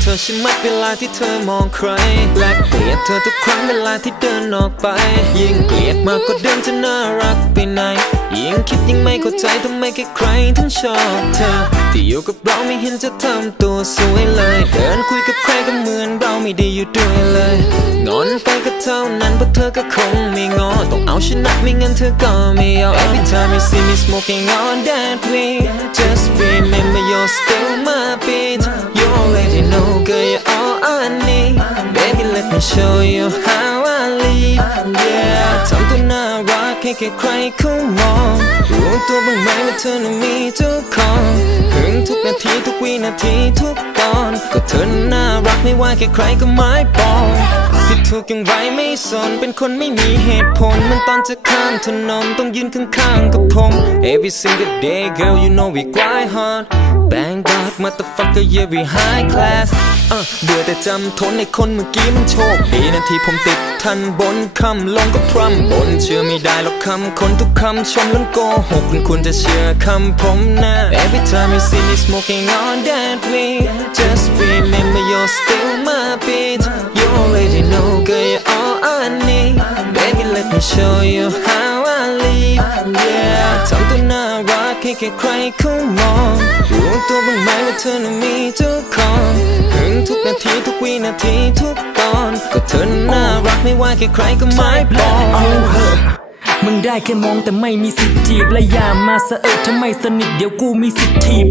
เธอใช่ไหมเวลาที่เธอมองใครและเกลียดเธอทุกครั้งเวลาที่เดินออกไป ยิ่งเกลียดมากก็เดินจะน่ารักไปไหน ยิ่งคิดยิ่งไม่เข้าใจทำไมแค่ใครถึงชอบเธอ ที่อยู่กับเราไม่เห็นจะทำตัวสวยเลย เดินคุยกับใครก็เหมือนเราไม่ได้อยู่ด้วยเลย งอนไปก็เท่านั้นเพราะเธอก็คงไม่งอ ต้องเอาชนะไม่งั้นเธอก็ไม่ยอม Every time you see me smoking on that weed Just remember you're still my bitch Baby let me show you how I live Yeah ทำตัวน่ารักให้แค่ใครเขามองรู้ตัวบ้างไหมว่าเธอนั้นมีเจ้าของหึงทุกนาทีทุกวินาทีทุกตอน ก็เธอน่ารักไม่ว่าแค่ใครก็ไม่ปองผิดถูกอย่างไรไม่สน เป็นคนไม่มีเหตุผลเหมันตอนจะข้ามถนนต้องยืนข้างๆกับผม Every single day girl you know we grind hard Bang dog motherfucker yeah we high class อะเบื่อแต่จำทนในคนเมื่อกี้มันโชคดีนาทีผมติดทันบนคำลงก็พร่ำบนเชื่อไม่ได้หรอกคำคนทุกคำชมล้วนโกหกคุณควรจะเชื่อคำผมนะ Every time you see me smoking on that weed Just remember you're still my bitch You already know girl you're all I need Baby let me show you how I live ทำตัวน่ารักให้แค่ใครเขามองรู้ตัวบ้างไหมว่าเธอนั้นมีเจ้าของหึงทุกนาทีทุกวินาทีทุกตอน ก็เธอน่ารักไม่ว่าแค่ใครก็ไม่ปองเอาเหอะมึงได้แค่มองแต่ไม่มีสิทธิ์จีบและอย่ามาสะเอิดถ้าไม่สนิทเดี๋ยวกูมีสิทธิ์ถีบ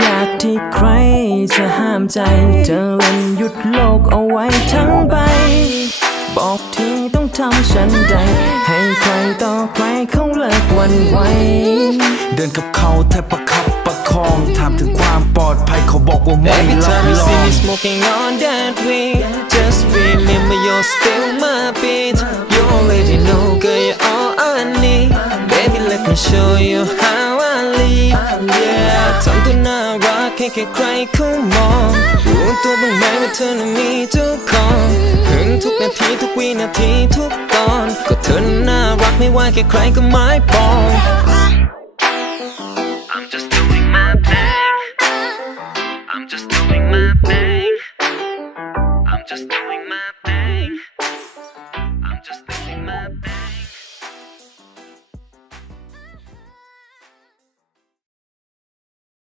อยากที่ใครจะห้ามใจเธอเล่นหยุดโลกเอาไว้ทั้งใบบอกทีต้องทำฉันใด ให้ใครต่อใครเขาเลิกหวันไหวเดินกับเขาแทบประคับประคองถามถึงความปลอดภัยเขาบอกว่าไม่ Every รับ time you รอ see ง me smoking on that weed Just remember you're still my bitch You already know girl you're all I need Baby let me show you how I live Yeah ทำตัวน่ารักให้แค่ใครเขามองรู้ ตัวบ้างไหมว่าเธอนั้นมีเจ้าของหึงทุกนาทีทุกวินาทีทุกตอน ก็เธอน่ารักไม่ว่าแค่ใครก็ไม่ปอง I'm just doing my thing I'm just doing my thing I'm just doing my